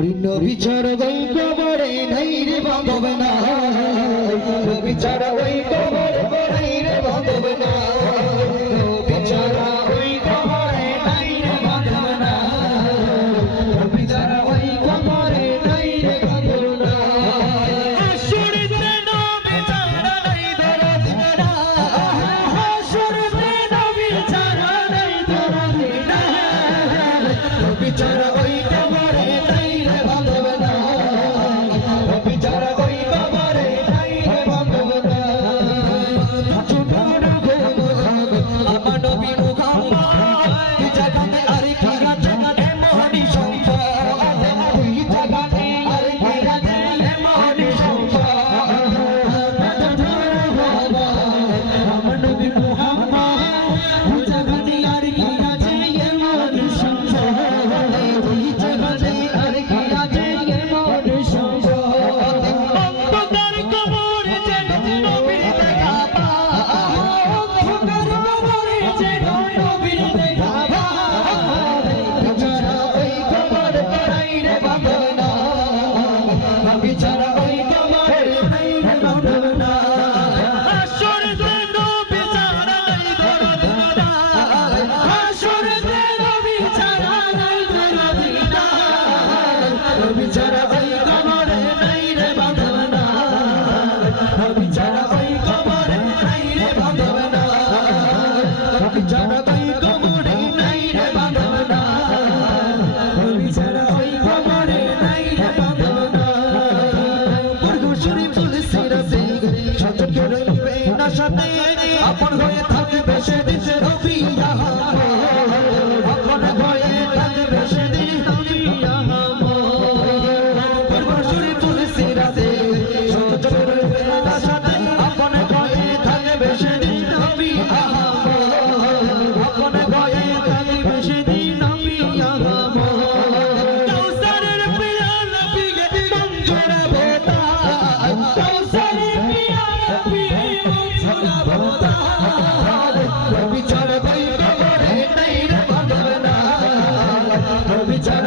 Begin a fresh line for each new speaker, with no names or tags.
হরিণ বিচার গল্প কবরে নাই রে বাঁধব না বিচার সাথে আপন হয়ে থাকবে সে সেদিন। বিচার